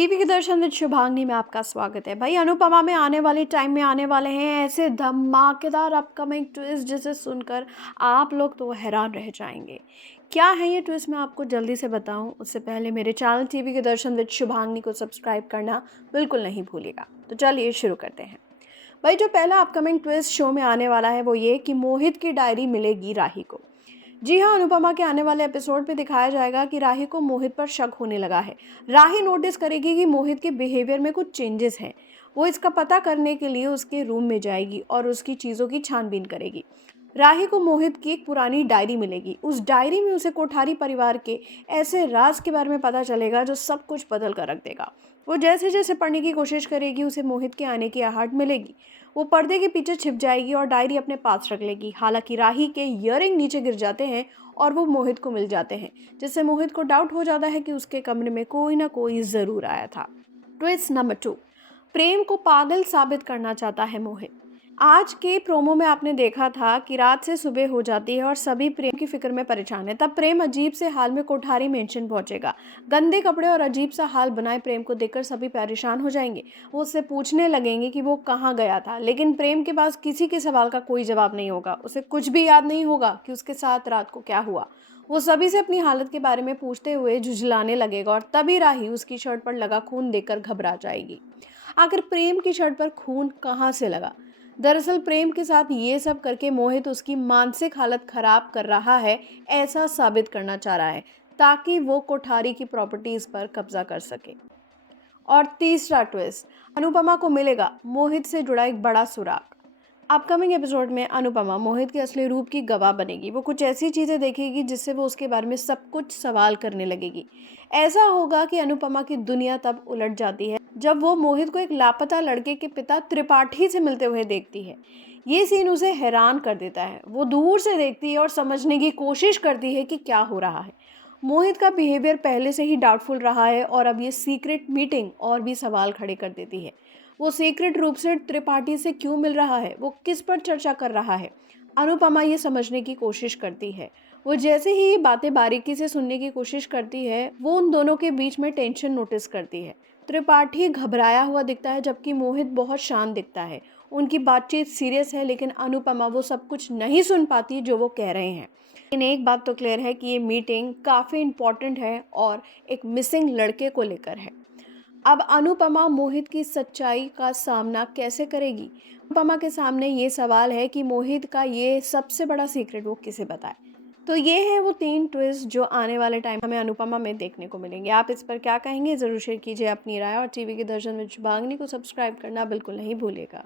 TV के दर्शन with Shubhangi में आपका स्वागत है। भाई अनुपमा में आने वाले टाइम में आने वाले हैं ऐसे धमाकेदार अपकमिंग ट्विस्ट जिसे सुनकर आप लोग तो हैरान रह जाएंगे। क्या है ये ट्विस्ट मैं आपको जल्दी से बताऊं उससे पहले मेरे चैनल टीवी के दर्शन विद शुभांगी को सब्सक्राइब करना बिल्कुल नहीं भूलिएगा। तो चलिए शुरू करते हैं। भाई जो पहला अपकमिंग ट्विस्ट शो में आने वाला है वो ये कि मोहित की डायरी मिलेगी राही को। जी हाँ, अनुपमा के आने वाले एपिसोड पे दिखाया जाएगा कि राही को मोहित पर शक होने लगा है। राही नोटिस करेगी कि मोहित के बिहेवियर में कुछ चेंजेस हैं। वो इसका पता करने के लिए उसके रूम में जाएगी और उसकी चीज़ों की छानबीन करेगी। राही को मोहित की एक पुरानी डायरी मिलेगी। उस डायरी में उसे कोठारी परिवार के ऐसे राज के बारे में पता चलेगा जो सब कुछ बदल कर रख देगा। वो जैसे जैसे पढ़ने की कोशिश करेगी उसे मोहित के आने की आहट मिलेगी। वो पर्दे के पीछे छिप जाएगी और डायरी अपने पास रख लेगी। हालांकि राही के ईयरिंग नीचे गिर जाते हैं और वो मोहित को मिल जाते हैं, जिससे मोहित को डाउट हो जाता है कि उसके कमरे में कोई ना कोई ज़रूर आया था। ट्विस्ट नंबर 2, प्रेम को पागल साबित करना चाहता है मोहित। आज के प्रोमो में आपने देखा था कि रात से सुबह हो जाती है और सभी प्रेम की फिक्र में परेशान है। तब प्रेम अजीब से हाल में कोठारी मेंशन पहुंचेगा। गंदे कपड़े और अजीब सा हाल बनाए प्रेम को देखकर सभी परेशान हो जाएंगे। वो उससे पूछने लगेंगे कि वो कहाँ गया था, लेकिन प्रेम के पास किसी के सवाल का कोई जवाब नहीं होगा। उसे कुछ भी याद नहीं होगा कि उसके साथ रात को क्या हुआ। वो सभी से अपनी हालत के बारे में पूछते हुए झुझलाने लगेगा और तभी राही उसकी शर्ट पर लगा खून देखकर घबरा जाएगी। आखिर प्रेम की शर्ट पर खून कहाँ से लगा? दरअसल प्रेम के साथ ये सब करके मोहित उसकी मानसिक हालत खराब कर रहा है, ऐसा साबित करना चाह रहा है ताकि वो कोठारी की प्रॉपर्टीज पर कब्जा कर सके। और तीसरा ट्विस्ट, अनुपमा को मिलेगा मोहित से जुड़ा एक बड़ा सुराग। अपकमिंग एपिसोड में अनुपमा मोहित के असली रूप की गवाह बनेगी। वो कुछ ऐसी चीज़ें देखेगी जिससे वो उसके बारे में सब कुछ सवाल करने लगेगी। ऐसा होगा कि अनुपमा की दुनिया तब उलट जाती है जब वो मोहित को एक लापता लड़के के पिता त्रिपाठी से मिलते हुए देखती है। ये सीन उसे हैरान कर देता है। वो दूर से देखती है और समझने की कोशिश करती है कि क्या हो रहा है। मोहित का बिहेवियर पहले से ही डाउटफुल रहा है और अब ये सीक्रेट मीटिंग और भी सवाल खड़े कर देती है। वो सीक्रेट रूप से त्रिपाठी से क्यों मिल रहा है, वो किस पर चर्चा कर रहा है। अनुपमा ये समझने की कोशिश करती है। वो जैसे ही ये बातें बारीकी से सुनने की कोशिश करती है वो उन दोनों के बीच में टेंशन नोटिस करती है। त्रिपाठी घबराया हुआ दिखता है जबकि मोहित बहुत शांत दिखता है। उनकी बातचीत सीरियस है लेकिन अनुपमा वो सब कुछ नहीं सुन पाती जो वो कह रहे हैं। लेकिन एक बात तो क्लियर है कि ये मीटिंग काफ़ी इम्पोर्टेंट है और एक मिसिंग लड़के को लेकर है। अब अनुपमा मोहित की सच्चाई का सामना कैसे करेगी? अनुपमा के सामने ये सवाल है कि मोहित का ये सबसे बड़ा सीक्रेट वो किसे बताए। तो ये है वो 3 ट्विस्ट जो आने वाले टाइम हमें अनुपमा में देखने को मिलेंगे। आप इस पर क्या कहेंगे? ज़रूर शेयर कीजिए अपनी राय और टीवी के दर्शन विद शुभांगिनी को सब्सक्राइब करना बिल्कुल नहीं भूलिएगा।